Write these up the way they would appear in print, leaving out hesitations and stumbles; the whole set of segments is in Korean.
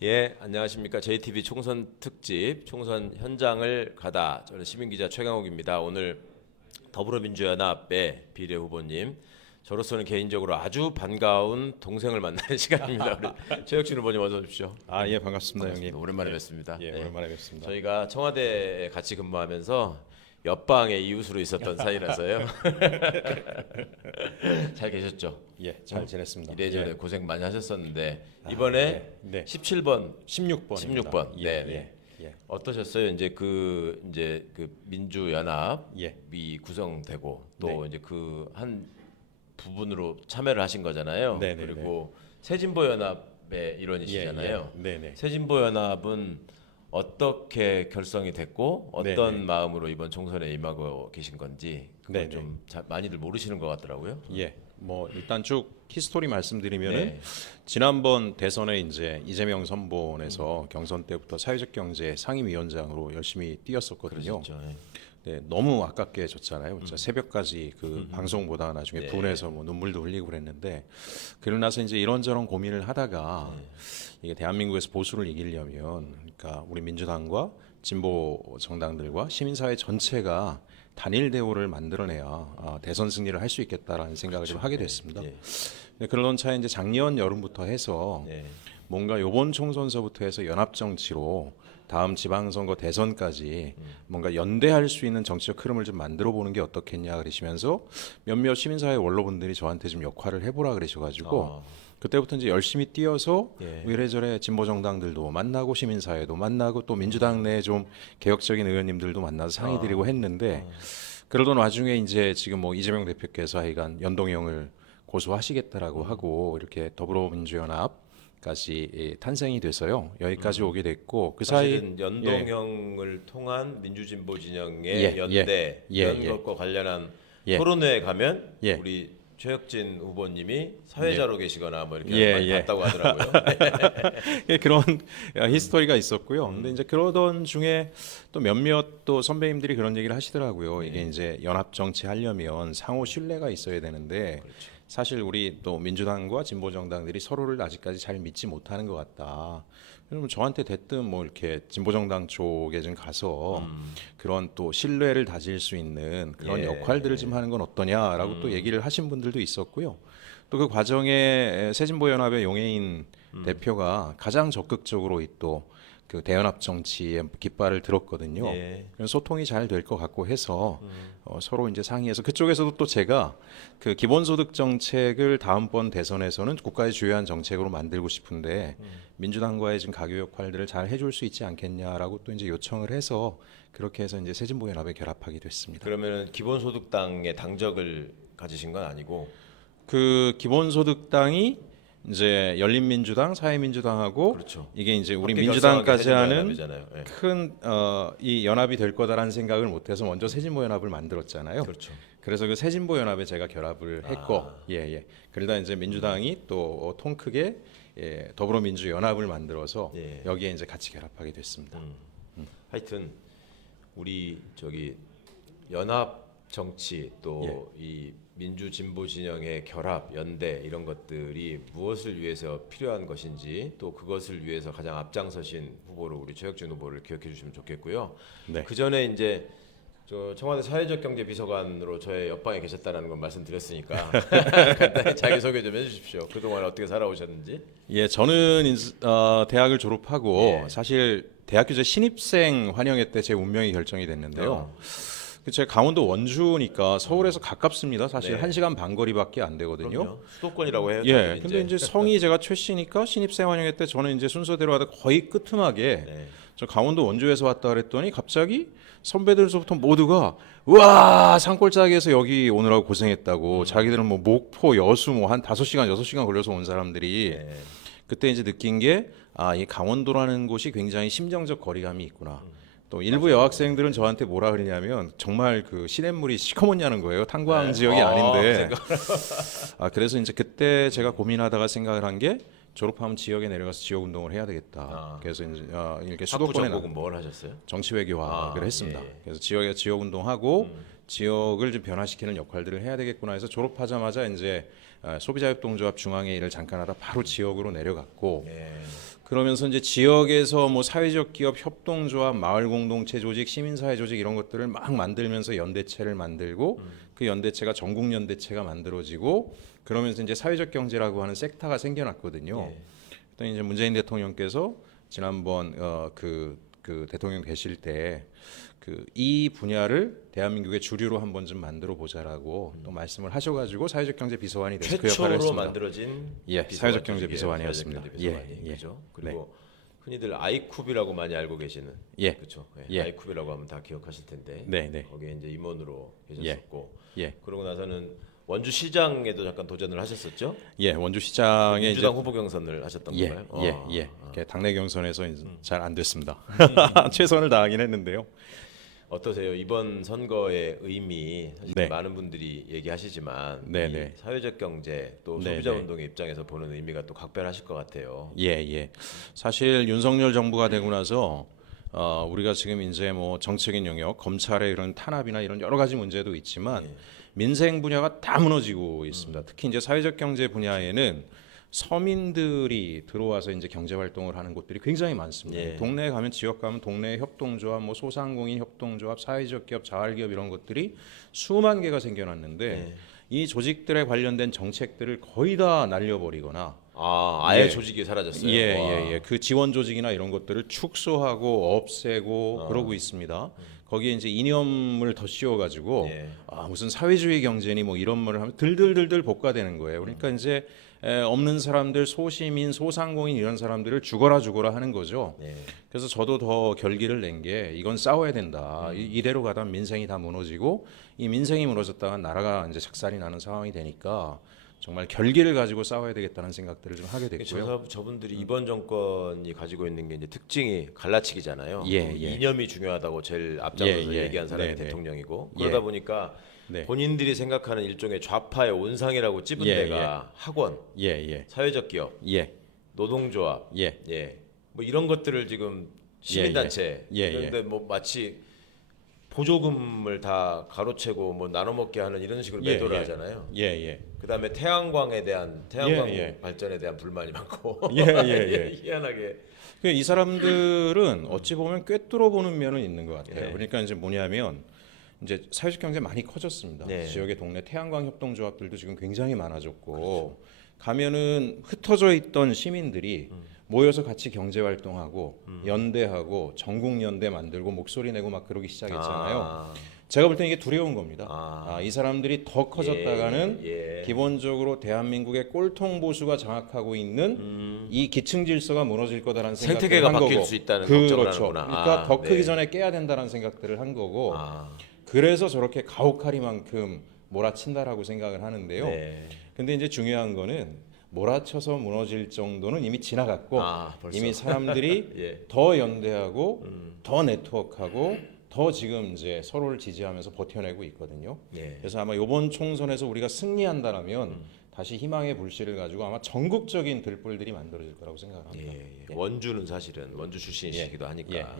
예, 안녕하십니까. JTB 총선 특집 총선 현장을 가다. 저는 시민기자 최강욱입니다. 오늘 더불어민주연합의 비례 후보님, 저로서는 개인적으로 아주 반가운 동생을 만나는 시간입니다. 우리 최혁진 후보님 어서 오십시오. 예, 반갑습니다, 형님. 오랜만에 뵙습니다. 예, 네. 오랜만에 뵙습니다. 저희가 청와대에 같이 근무하면서 옆방의 이웃으로 있었던 사이라서요. 잘 계셨죠? 예, 잘 지냈습니다. 이래저래 예. 고생 많이 하셨었는데 이번에 네. 17번, 16번. 16번. 예, 네. 예. 어떠셨어요? 이제 그 민주연합이 예. 구성되고 또 이제 그 한 부분으로 참여를 하신 거잖아요. 네, 네, 그리고 새진보연합의 일원이시잖아요. 네, 네. 새진보연합은 어떻게 결성이 됐고 네, 어떤 네. 마음으로 이번 총선에 임하고 계신 건지 그걸 네, 좀 많이들 모르시는 것 같더라고요. 예. 뭐 일단 쭉 히스토리 말씀드리면은 네. 지난번 대선에 이제 이재명 선본에서 경선 때부터 사회적 경제 상임위원장으로 열심히 뛰었었거든요. 그러셨죠. 네. 네, 너무 아깝게 졌잖아요. 진짜 새벽까지 그 방송보다 나중에 네. 분해서 뭐 눈물도 흘리고 그랬는데 그러고 나서 이제 이런저런 고민을 하다가 이게 대한민국에서 보수를 이기려면 그러니까 우리 민주당과 진보 정당들과 시민사회 전체가 단일 대우를 만들어내야 대선 승리를 할 수 있겠다라는 생각을 좀 하게 됐습니다. 네. 네, 그러던 차에 이제 작년 여름부터 해서 네. 뭔가 요번 총선서부터 해서 연합 정치로 다음 지방선거 대선까지 뭔가 연대할 수 있는 정치적 흐름을 좀 만들어 보는 게 어떻겠냐 그러시면서 몇몇 시민사회 원로분들이 저한테 좀 역할을 해보라 그러셔가지고 아. 그때부터 이제 열심히 뛰어서 예. 이래저래 진보 정당들도 만나고 시민사회도 만나고 또 민주당 내 좀 개혁적인 의원님들도 만나서 상의드리고 했는데 그러던 와중에 이제 지금 뭐 이재명 대표께서 하여간 연동형을 고수하시겠다라고 하고 이렇게 더불어민주연합까지 탄생이 돼서요 여기까지 오게 됐고 그 사이 사실은 연동형을 통한 민주진보 진영의 예, 연대 예, 이런 예. 것과 관련한 예. 토론회에 가면 예. 우리 최혁진 후보님이 사회자로 계시거나 뭐 이렇게 예, 많이 예. 봤다고 하더라고요. 예, 그런 히스토리가 있었고요. 근데 이제 그러던 중에 또 몇몇 또 선배님들이 그런 얘기를 하시더라고요. 이게 이제 연합 정치 하려면 상호 신뢰가 있어야 되는데 사실 우리 또 민주당과 진보 정당들이 서로를 아직까지 잘 믿지 못하는 것 같다. 그러면 저한테 대뜸 뭐 이렇게 진보 정당 쪽에 좀 가서 그런 또 신뢰를 다질 수 있는 그런 예. 역할들을 좀 하는 건 어떠냐라고 또 얘기를 하신 분들도 있었고요. 또 그 과정에 새진보연합의 용해인 대표가 가장 적극적으로 또 그 대연합 정치의 깃발을 들었거든요. 예. 그래서 소통이 잘 될 것 같고 해서 서로 이제 상의해서 그쪽에서도 또 제가 그 기본소득 정책을 다음번 대선에서는 국가의 주요한 정책으로 만들고 싶은데 민주당과의 지금 가교 역할들을 잘 해줄 수 있지 않겠냐라고 또 이제 요청을 해서 그렇게 해서 이제 새진보연합에 결합하게 됐습니다. 그러면은 기본소득당의 당적을 가지신 건 아니고 그 기본소득당이 이제 열린민주당, 사회민주당하고 그렇죠. 이게 이제 우리 함께 민주당까지 결성하게 하는 새진보연합이잖아요. 예. 큰 이 연합이 될 거다라는 생각을 못해서 먼저 새진보연합을 만들었잖아요. 그렇죠. 그래서 그 새진보연합에 제가 결합을 했고, 예. 그러다 이제 민주당이 또 통 크게 더불어민주연합을 만들어서 예. 여기에 이제 같이 결합하게 됐습니다. 하여튼 우리 저기 연합 정치 또 이 민주 진보 진영의 결합 연대 이런 것들이 무엇을 위해서 필요한 것인지 또 그것을 위해서 가장 앞장서신 후보로 우리 최혁진 후보를 기억해 주시면 좋겠고요. 네. 그 전에 이제 저 청와대 사회적 경제 비서관으로 저의 옆방에 계셨다는 건 말씀드렸으니까 간단히 자기 소개 좀 해주십시오. 그동안 어떻게 살아오셨는지. 예, 저는 대학을 졸업하고 예. 사실 대학교 제 신입생 환영회 때 제 운명이 결정이 됐는데요. 제가 강원도 원주니까 서울에서 가깝습니다. 사실 네. 1시간 반 거리밖에 안 되거든요. 그럼요. 수도권이라고 해요. 예. 다들 근데 이제 성이 제가 최씨니까 신입생 환영회 때 저는 이제 순서대로 하다 거의 끄트막에 네. 저 강원도 원주에서 왔다 그랬더니 갑자기 선배들서부터 모두가 우와 산골짜기에서 여기 오느라고 고생했다고 자기들은 뭐 목포 여수 뭐 한 5시간 6시간 걸려서 온 사람들이 네. 그때 이제 느낀 게 이 강원도라는 곳이 굉장히 심정적 거리감이 있구나. 또 일부 여학생들은 저한테 뭐라 그러냐면 정말 그 시냇물이 시커멓냐는 거예요. 탄광 지역이 아닌데. 그래서 이제 그때 제가 고민하다가 생각을 한 게 졸업하면 지역에 내려가서 지역 운동을 해야 되겠다. 그래서 이제 이렇게 학부 수도권에 전공은 뭘 하셨어요? 정치외교학을 했습니다. 예. 그래서 지역에 지역 운동하고 지역을 좀 변화시키는 역할들을 해야 되겠구나 해서 졸업하자마자 이제 소비자협동조합 중앙회 일을 잠깐 하다 바로 지역으로 내려갔고 예. 그러면서 이제 지역에서 뭐 사회적 기업, 협동조합, 마을 공동체 조직, 시민사회 조직 이런 것들을 막 만들면서 연대체를 만들고 그 연대체가 전국 연대체가 만들어지고 그러면서 이제 사회적 경제라고 하는 섹터가 생겨났거든요. 예. 그랬더니 이제 문재인 대통령께서 지난번 그 대통령 되실 때 이 분야를 대한민국의 주류로 한번 좀 만들어 보자라고 또 말씀을 하셔가지고 사회적 경제 비서관이 돼서 그 역할을 최초로 했습니다. 만들어진 예, 비서관 사회적 경제 조직이에요. 비서관이었습니다. 사회적 경제 비서관이. 예, 예. 그죠? 그리고 흔히들 아이쿱이라고 많이 알고 계시는 예. 그렇죠. 예. 아이쿱이라고 하면 다 기억하실 텐데 네, 네. 거기에 이제 임원으로 계셨었고 예. 그러고 나서는 원주 시장에도 잠깐 도전을 하셨었죠. 예, 원주 시장에 이제 민주당 후보 경선을 하셨던 예, 건가요? 예. 이렇게 당내 경선에서 잘 안 됐습니다. 최선을 다하긴 했는데요. 어떠세요? 이번 선거의 의미 사실 네. 많은 분들이 얘기하시지만 네, 이 네. 사회적 경제 또 네, 소비자 네. 운동의 입장에서 보는 의미가 또 각별하실 것 같아요. 예. 사실 윤석열 정부가 되고 나서 우리가 지금 이제 뭐 정책인 영역, 검찰의 이런 탄압이나 이런 여러 가지 문제도 있지만 민생 분야가 다 무너지고 있습니다. 특히 이제 사회적 경제 분야에는 서민들이 들어와서 이제 경제 활동을 하는 곳들이 굉장히 많습니다. 예. 동네에 가면 지역 가면 동네 협동조합, 뭐 소상공인 협동조합, 사회적 기업, 자활기업 이런 것들이 수만 개가 생겨났는데 예. 이 조직들에 관련된 정책들을 거의 다 날려버리거나 아예 예. 조직이 사라졌어요. 와. 예. 그 지원 조직이나 이런 것들을 축소하고 없애고 그러고 있습니다. 거기에 이제 이념을 더 씌워가지고 예. 무슨 사회주의 경제니 뭐 이런 말을 하면 들들들들 볶아대는 거예요. 그러니까 이제 없는 사람들, 소시민, 소상공인 이런 사람들을 죽어라 하는 거죠. 예. 그래서 저도 더 결기를 낸 게 이건 싸워야 된다. 이대로 가다 민생이 다 무너지고 이 민생이 무너졌다가 나라가 이제 작살이 나는 상황이 되니까 정말 결기를 가지고 싸워야 되겠다는 생각들을 좀 하게 됐고요. 저분들이 이번 정권이 가지고 있는 게 이제 특징이 갈라치기잖아요. 예. 이념이 중요하다고 제일 앞장서서 예. 얘기한 사람이 네. 대통령이고 예. 그러다 보니까 네. 본인들이 생각하는 일종의 좌파의 온상이라고 찝은 예. 데가 학원, 예. 사회적 기업, 노동조합, 예. 뭐 이런 것들을 지금 시민단체 예. 그런데 뭐 마치 보조금을 다 가로채고 뭐 나눠 먹게 하는 이런 식으로 매도를 하잖아요. 예. 그다음에 태양광 발전에 대한 불만이 많고 예. 희한하게 이 사람들은 어찌 보면 꿰뚫어 보는 면은 있는 것 같아요. 네. 그러니까 이제 뭐냐면 이제 사회적 경제 많이 커졌습니다. 네. 지역의 동네 태양광 협동조합들도 지금 굉장히 많아졌고 가면은 흩어져 있던 시민들이 모여서 같이 경제 활동하고 연대하고 전국 연대 만들고 목소리 내고 막 그러기 시작했잖아요. 제가 볼 때는 이게 두려운 겁니다. 이 사람들이 더 커졌다가는 기본적으로 대한민국의 꼴통 보수가 장악하고 있는 이 기층 질서가 무너질 거다라는 생각을 생태계가 한 바뀔 거고. 수 있다는 걱정을 그렇죠. 하는구나. 그러니까 더 크기 네. 전에 깨야 된다는 생각들을 한 거고. 그래서 저렇게 가혹하리만큼 몰아친다라고 생각을 하는데요. 네. 근데 이제 중요한 거는 몰아쳐서 무너질 정도는 이미 지나갔고 벌써. 이미 사람들이 예. 더 연대하고 더 네트워크하고 더 지금 이제 서로를 지지하면서 버텨내고 있거든요. 예. 그래서 아마 이번 총선에서 우리가 승리한다라면 다시 희망의 불씨를 가지고 아마 전국적인 들불들이 만들어질 거라고 생각합니다. 원주는 사실은 원주 출신이시기도 하니까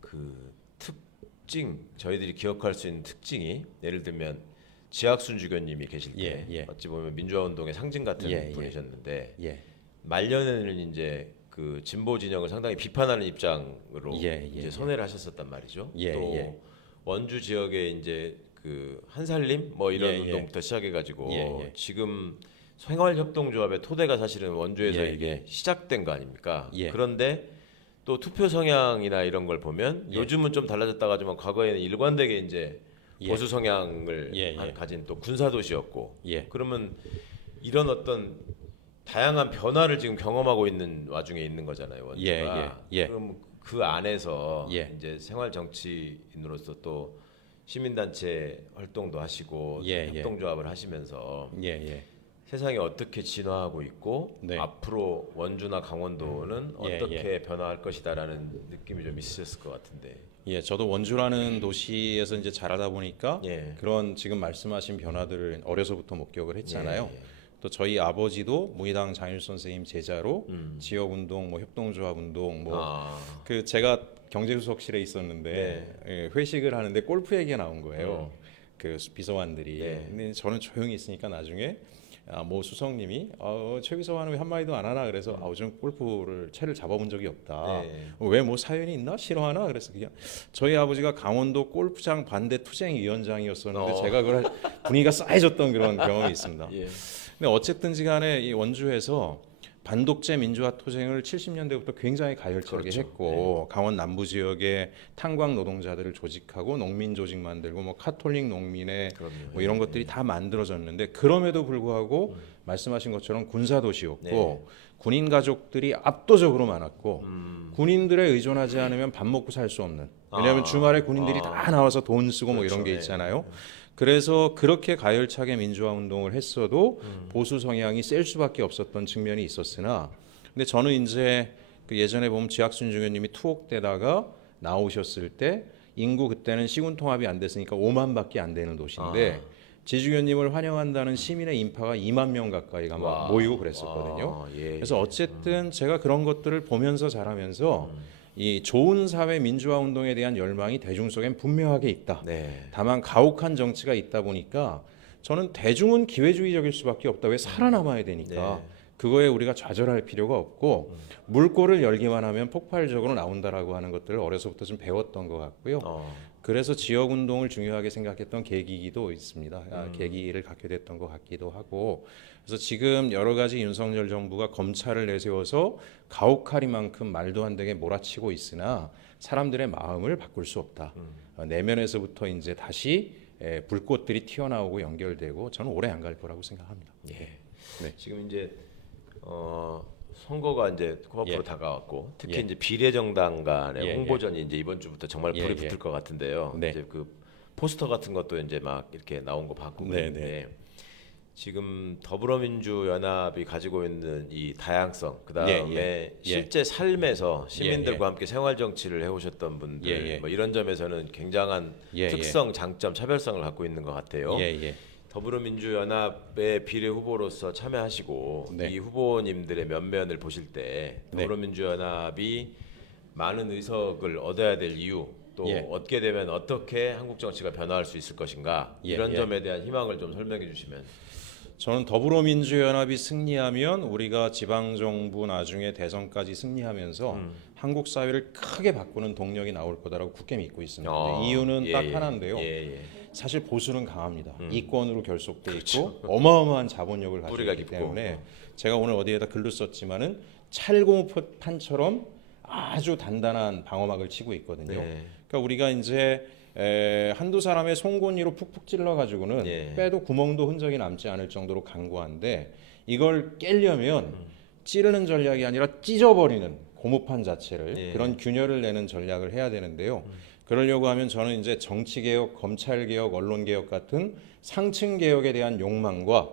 그 특징 저희들이 기억할 수 있는 특징이 예를 들면 지학순 주교님이 계실 때 어찌 보면 민주화 운동의 상징 같은 분이셨는데 말년에는 이제 그 진보 진영을 상당히 비판하는 입장으로 이제 선회를 하셨었단 말이죠. 또 원주 지역에 이제 그 한살림 뭐 이런 운동부터 시작해가지고 지금 생활협동조합의 토대가 사실은 원주에서 이게 시작된 거 아닙니까? 그런데 또 투표 성향이나 이런 걸 보면 요즘은 좀 달라졌다고 하지만 과거에는 일관되게 이제 보수 성향을 가진 또 군사도시였고 그러면 이런 어떤 다양한 변화를 지금 경험하고 있는 와중에 있는 거잖아요 원주가. 그럼 그 안에서 이제 생활 정치인으로서 또 시민단체 활동도 하시고 협동조합을 하시면서 세상이 어떻게 진화하고 있고 앞으로 원주나 강원도는 어떻게 변화할 것이다라는 느낌이 좀 있으셨을 것 같은데. 저도 원주라는 도시에서 이제 자라다 보니까 그런 지금 말씀하신 변화들을 어려서부터 목격을 했잖아요. 또 저희 아버지도 무의당 장일 선생님 제자로 지역 운동, 뭐 협동조합 운동, 그 제가 경제수석실에 있었는데 회식을 하는데 골프 얘기가 나온 거예요. 그 비서관들이. 근데 저는 조용히 있으니까 나중에 모 수석님이 최 비서관은 왜 한마디도 안 하나 그래서 요즘 골프를 채를 잡아본 적이 없다. 네. 왜 뭐 사연이 있나 싫어하나 그래서 그냥 저희 아버지가 강원도 골프장 반대 투쟁 위원장이었었는데 제가 그걸 분위기가 싸해졌던 그런 경험이 있습니다. 예. 근데 어쨌든지간에 이 원주에서 반독재 민주화 투쟁을 70년대부터 굉장히 가열차게 그렇죠. 했고 강원 남부 지역에 탄광 노동자들을 조직하고 농민 조직 만들고 뭐 카톨릭 농민회 그럼요. 뭐 이런 것들이 다 만들어졌는데 그럼에도 불구하고 말씀하신 것처럼 군사 도시였고 군인 가족들이 압도적으로 많았고 군인들에 의존하지 않으면 밥 먹고 살 수 없는 왜냐하면 주말에 군인들이 다 나와서 돈 쓰고 뭐 이런 게 있잖아요. 그래서 그렇게 가열차게 민주화 운동을 했어도 보수 성향이 셀 수밖에 없었던 측면이 있었으나 근데 저는 이제 그 예전에 보면 지학순 중위원님이 투옥되다가 나오셨을 때 인구 그때는 시군 통합이 안 됐으니까 5만밖에 안 되는 도시인데 지중현님을 환영한다는 시민의 인파가 2만 명 가까이가 막 모이고 그랬었거든요. 예. 그래서 어쨌든 제가 그런 것들을 보면서 자라면서 이 좋은 사회 민주화 운동에 대한 열망이 대중 속엔 분명하게 있다. 네. 다만 가혹한 정치가 있다 보니까 저는 대중은 기회주의적일 수밖에 없다. 왜 살아남아야 되니까. 그거에 우리가 좌절할 필요가 없고 물꼬를 열기만 하면 폭발적으로 나온다라고 하는 것들을 어려서부터 좀 배웠던 것 같고요. 그래서 지역 운동을 중요하게 생각했던 계기도 있습니다. 계기를 갖게 됐던 것 같기도 하고 그래서 지금 여러 가지 윤석열 정부가 검찰을 내세워서 가혹하리만큼 말도 안 되게 몰아치고 있으나 사람들의 마음을 바꿀 수 없다. 내면에서부터 이제 다시 불꽃들이 튀어나오고 연결되고 저는 오래 안 갈 거라고 생각합니다. 예. 네. 지금 이제 선거가 이제 코앞으로 예. 다가왔고 특히 예. 이제 비례정당 간의 예, 홍보전이 이제 이번 주부터 정말 불이 붙을 것 같은데요. 네. 이제 그 포스터 같은 것도 이제 막 이렇게 나온 거 봤고 네, 그랬는데 지금 더불어민주연합이 가지고 있는 이 다양성, 그다음에 예. 실제 삶에서 시민들과 예. 함께 생활 정치를 해오셨던 분들, 예. 뭐 이런 점에서는 굉장한 특성, 장점, 차별성을 갖고 있는 것 같아요. 예. 더불어민주연합의 비례 후보로서 참여하시고 네. 이 후보님들의 면면을 보실 때 더불어민주연합이 많은 의석을 얻어야 될 이유 또 얻게 되면 어떻게 한국 정치가 변화할 수 있을 것인가 이런 점에 대한 희망을 좀 설명해 주시면. 저는 더불어민주연합이 승리하면 우리가 지방정부 나중에 대선까지 승리하면서 한국 사회를 크게 바꾸는 동력이 나올 거다라고 굳게 믿고 있습니다. 이유는 딱 하나인데요. 사실 보수는 강합니다. 이권으로 결속돼 있고 어마어마한 자본력을 가지고 있기 때문에 제가 오늘 어디에다 글도 썼지만은 찰공판처럼 아주 단단한 방어막을 치고 있거든요. 그러니까 우리가 이제 한두 사람의 송곳니로 푹푹 찔러 가지고는 빼도 구멍도 흔적이 남지 않을 정도로 강고한데 이걸 깨려면 찌르는 전략이 아니라 찢어버리는 고무판 자체를 그런 균열을 내는 전략을 해야 되는데요. 그러려고 하면 저는 이제 정치개혁, 검찰개혁, 언론개혁 같은 상층 개혁에 대한 욕망과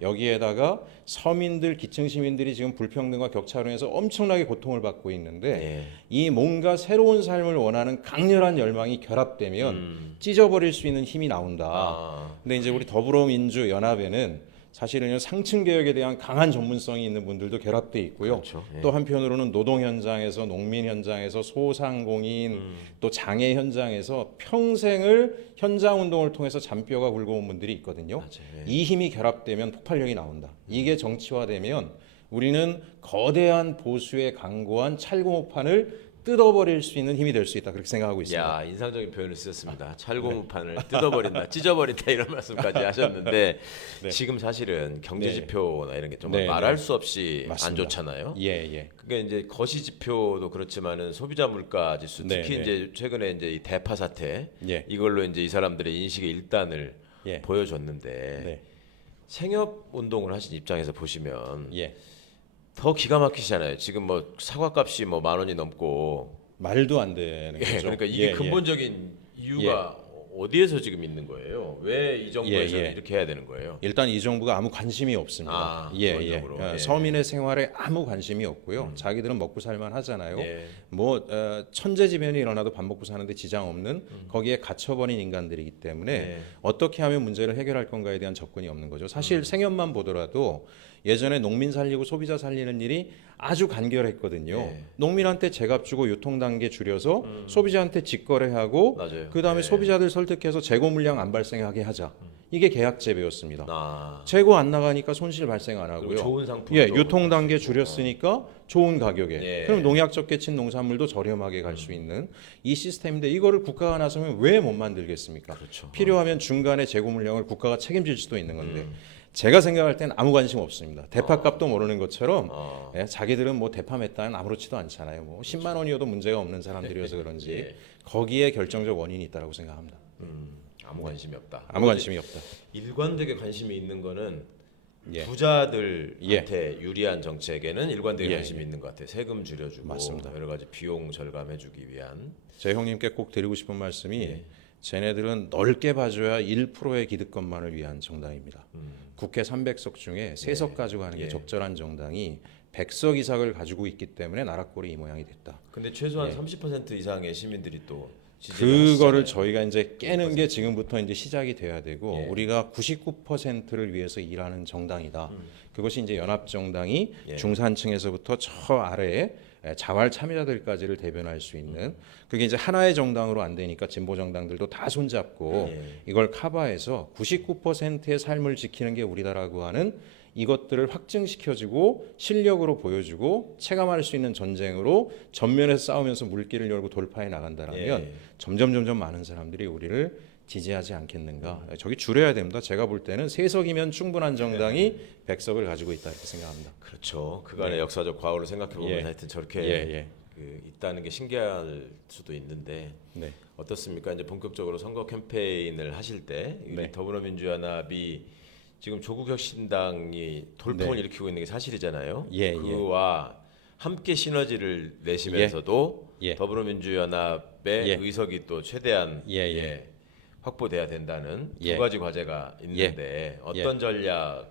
여기에다가 서민들, 기층시민들이 지금 불평등과 격차로 인해서 엄청나게 고통을 받고 있는데 이 뭔가 새로운 삶을 원하는 강렬한 열망이 결합되면 찢어버릴 수 있는 힘이 나온다. 근데 이제 우리 더불어민주연합에는 사실은 상층 개혁에 대한 강한 전문성이 있는 분들도 결합돼 있고요. 또 한편으로는 노동 현장에서 농민 현장에서 소상공인 또 장애 현장에서 평생을 현장 운동을 통해서 잔뼈가 굵어온 분들이 있거든요. 이 힘이 결합되면 폭발력이 나온다. 이게 정치화되면 우리는 거대한 보수의 강고한 찰고무판을 뜯어버릴 수 있는 힘이 될 수 있다 그렇게 생각하고 있습니다. 야, 인상적인 표현을 쓰셨습니다. 찰고무판을 뜯어버린다, 찢어버린다 이런 말씀까지 하셨는데 지금 사실은 경제 지표나 이런 게 정말 말할 수 없이 맞습니다. 안 좋잖아요. 그게 이제 거시 지표도 그렇지만은 소비자 물가 지수 특히 이제 최근에 이제 이 대파 사태 이걸로 이제 이 사람들의 인식의 일단을 보여줬는데 생협 운동을 하신 입장에서 보시면 더 기가 막히잖아요. 지금 뭐 사과값이 뭐 10,000원이 넘고 말도 안 되는 거죠. 그러니까 이게 근본적인 이유가 어디에서 지금 있는 거예요? 왜 이 정부에서 이렇게 해야 되는 거예요? 일단 이 정부가 아무 관심이 없습니다. 서민의 생활에 아무 관심이 없고요. 자기들은 먹고 살만 하잖아요. 뭐 천재지변이 일어나도 밥 먹고 사는데 지장 없는 거기에 갇혀버린 인간들이기 때문에 어떻게 하면 문제를 해결할 건가에 대한 접근이 없는 거죠. 사실 생협만 보더라도 예전에 농민 살리고 소비자 살리는 일이 아주 간결했거든요. 예. 농민한테 제값 주고 유통 단계 줄여서 소비자한테 직거래하고 맞아요. 그다음에 예. 소비자들 설득해서 재고 물량 안 발생하게 하자. 이게 계약 재배였습니다. 아, 재고 안 나가니까 손실 발생 안 그리고 하고요. 좋은 상품. 예, 유통 단계 줄였으니까 좋은 가격에. 예. 그럼 농약 적게 친 농산물도 저렴하게 갈 수 있는 이 시스템인데 이거를 국가가 나서면 왜 못 만들겠습니까? 그렇죠. 필요하면 중간에 재고 물량을 국가가 책임질 수도 있는 건데 제가 생각할 땐 아무 관심 없습니다. 대파값도 모르는 것처럼 예, 자기들은 뭐 대파 몇 단 아무렇지도 않잖아요. 뭐 10만 원이어도 문제가 없는 사람들이어서 그런지 예. 거기에 결정적 원인이 있다고 생각합니다. 아무 관심이 없다. 아무 관심이 없다. 일관되게 관심이 있는 거는 예. 부자들한테 유리한 정책에는 일관되게 예, 관심이 있는 것 같아요. 세금 줄여주고 맞습니다. 여러 가지 비용 절감해주기 위한. 제 형님께 꼭 드리고 싶은 말씀이 예. 쟤네들은 넓게 봐줘야 1%의 기득권만을 위한 정당입니다. 국회 300석 중에 3석 가지고 가는 게 예. 적절한 정당이 100석 이상을 가지고 있기 때문에 나라 꼴이 이 모양이 됐다. 근데 최소한 30% 이상의 시민들이 또 그거를 지지를 저희가 이제 깨는 게 지금부터 이제 시작이 돼야 되고 예. 우리가 99%를 위해서 일하는 정당이다. 그것이 이제 연합정당이 예. 중산층에서부터 저 아래에 자활 참여자들까지를 대변할 수 있는 그게 이제 하나의 정당으로 안 되니까 진보 정당들도 다 손잡고 예. 이걸 커버해서 99%의 삶을 지키는 게 우리다라고 하는 이것들을 확증시켜주고 실력으로 보여주고 체감할 수 있는 전쟁으로 전면에서 싸우면서 물길을 열고 돌파해 나간다라면 예. 점점 많은 사람들이 우리를 지지하지 않겠는가. 저기 줄여야 됩니다. 제가 볼 때는 3석이면 충분한 정당이 100석을 가지고 있다 이렇게 생각합니다. 그렇죠. 그간의 네. 역사적 과거를 생각해 보면 예. 하여튼 저렇게 예. 있다는 게 신기할 수도 있는데 네. 어떻습니까? 이제 본격적으로 선거 캠페인을 하실 때 우리 네. 더불어민주연합이 지금 조국혁신당이 돌풍을 네. 일으키고 있는 게 사실이잖아요. 예, 그와 함께 시너지를 내시면서도 예. 더불어민주연합의 예. 의석이 또 최대한 예. 확보돼야 된다는 예. 두 가지 과제가 있는데 어떤 전략이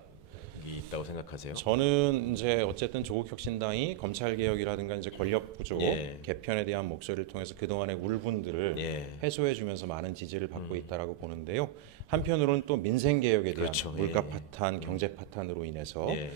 있다고 생각하세요? 저는 이제 어쨌든 조국혁신당이 검찰 개혁이라든가 이제 권력 구조 예. 개편에 대한 목소리를 통해서 그동안의 울분들을 예. 해소해주면서 많은 지지를 받고 있다라고 보는데요. 한편으로는 또 민생 개혁에 대한 그렇죠. 물가 예. 파탄, 경제 파탄으로 인해서 예.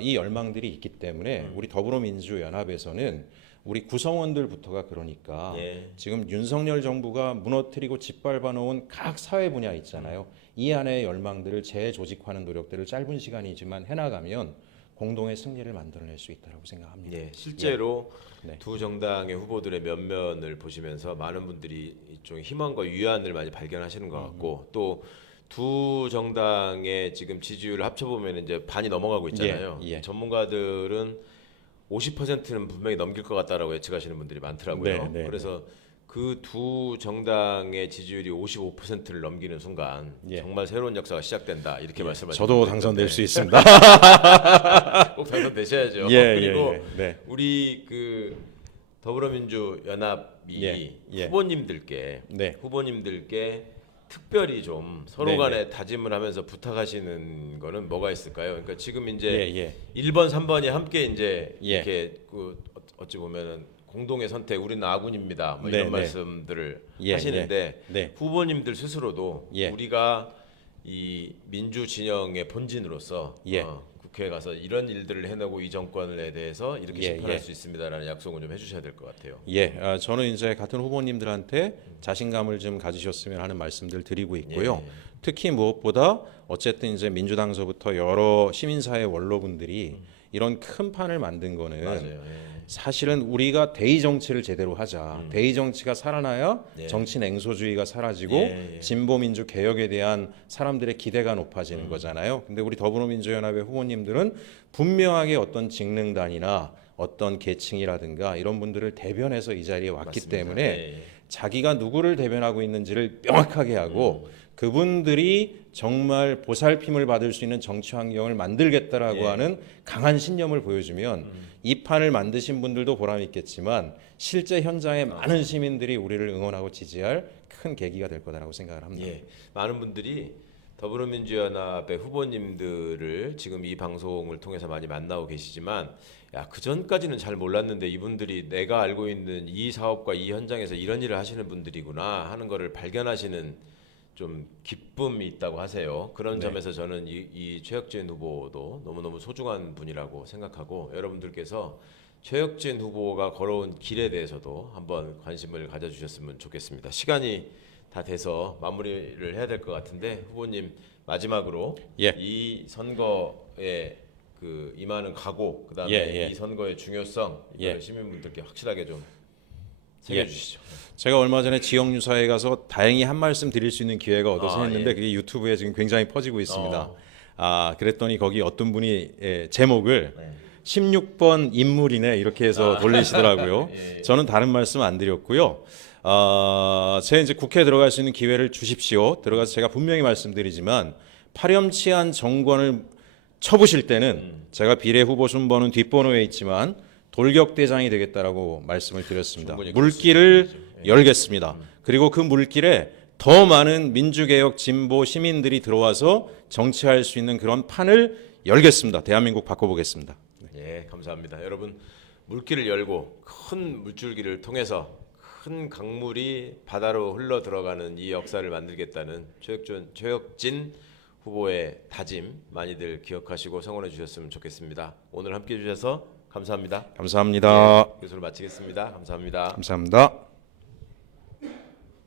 이 열망들이 있기 때문에 우리 더불어민주연합에서는 우리 구성원들부터가 그러니까 예. 지금 윤석열 정부가 무너뜨리고 짓밟아 놓은 각 사회 분야 있잖아요. 이 안의 열망들을 재조직하는 노력들을 짧은 시간이지만 해나가면 공동의 승리를 만들어낼 수 있다고 생각합니다. 예, 실제로 네. 두 정당의 후보들의 면면을 보시면서 많은 분들이 좀 희망과 위안을 많이 발견하시는 것 같고 또 두 정당의 지금 지지율을 합쳐보면 이제 반이 넘어가고 있잖아요. 예. 전문가들은 50%는 분명히 넘길 것 같다라고 예측하시는 분들이 많더라고요. 네. 그래서 그 두 정당의 지지율이 55%를 넘기는 순간 예. 정말 새로운 역사가 시작된다 이렇게 말씀하셨는데 저도 당선될 수 있습니다. 꼭 당선되셔야죠. 예, 그리고 네. 우리 그 더불어민주연합이 예. 후보님들께 특별히 좀 서로 네, 간에 다짐을 하면서 부탁하시는 거는 뭐가 있을까요? 그러니까 지금 이제 예. 1번, 3번이 함께 이제 예. 이렇게 어찌 보면은 공동의 선택, 우리는 아군입니다. 뭐 네, 이런 네. 말씀들을 예, 하시는데 네. 후보님들 스스로도 예. 우리가 이 민주 진영의 본진으로서 예. 국회에 가서 이런 일들을 해내고 이 정권에 대해서 이렇게 예, 심판할 예. 수 있습니다라는 약속을 좀 해주셔야 될 것 같아요. 저는 이제 같은 후보님들한테 자신감을 좀 가지셨으면 하는 말씀들 드리고 있고요. 예. 특히 무엇보다 어쨌든 이제 민주당서부터 여러 시민사회 원로분들이 이런 큰 판을 만든 거는 맞아요. 예. 사실은 우리가 대의 정치를 제대로 하자. 대의 정치가 살아나야 예. 정치 냉소주의가 사라지고 예. 진보 민주 개혁에 대한 사람들의 기대가 높아지는 거잖아요. 근데 우리 더불어민주연합의 후보님들은 분명하게 어떤 직능단이나 어떤 계층이라든가 이런 분들을 대변해서 이 자리에 왔기 맞습니다. 때문에 예. 자기가 누구를 대변하고 있는지를 명확하게 하고 그분들이 정말 보살핌을 받을 수 있는 정치 환경을 만들겠다라고 예. 하는 강한 신념을 보여주면 이 판을 만드신 분들도 보람 있겠지만 실제 현장에 많은 시민들이 우리를 응원하고 지지할 큰 계기가 될 거다라고 생각을 합니다. 예. 많은 분들이 더불어민주연합의 후보님들을 지금 이 방송을 통해서 많이 만나고 계시지만 그 전까지는 잘 몰랐는데 이분들이 내가 알고 있는 이 사업과 이 현장에서 이런 일을 하시는 분들이구나 하는 거를 발견하시는 좀 기쁨이 있다고 하세요. 그런 네. 점에서 저는 이 최혁진 후보도 너무너무 소중한 분이라고 생각하고 여러분들께서 최혁진 후보가 걸어온 길에 대해서도 한번 관심을 가져주셨으면 좋겠습니다. 시간이 다 돼서 마무리를 해야 될 것 같은데 후보님 마지막으로 예. 이 선거에 그 임하는 각오, 그다음에 예. 이 선거의 중요성 이걸 예. 시민분들께 확실하게 좀 예. 새겨주시죠. 제가 얼마 전에 지역 유사에 가서 다행히 한 말씀 드릴 수 있는 기회가 얻어서 했는데 예. 그게 유튜브에 지금 굉장히 퍼지고 있습니다. 어. 그랬더니 거기 어떤 분이 제목을 네. 16번 인물이네 이렇게 해서 돌리시더라고요. 예. 저는 다른 말씀 안 드렸고요. 제가 이제 국회에 들어갈 수 있는 기회를 주십시오. 들어가서 제가 분명히 말씀드리지만 파렴치한 정권을 쳐부실 때는 제가 비례 후보 순번은 뒷번호에 있지만 돌격대장이 되겠다라고 말씀을 드렸습니다. 충분히 물길을 그럴 수 있죠. 열겠습니다. 그리고 그 물길에 더 많은 민주개혁 진보 시민들이 들어와서 정치할 수 있는 그런 판을 열겠습니다. 대한민국 바꿔보겠습니다. 예, 감사합니다. 여러분 물길을 열고 큰 물줄기를 통해서 큰 강물이 바다로 흘러 들어가는 이 역사를 만들겠다는 최혁진 후보의 다짐 많이들 기억하시고 성원해 주셨으면 좋겠습니다. 오늘 함께 해주셔서 감사합니다. 감사합니다. 네, 교수를 마치겠습니다. 감사합니다. 감사합니다.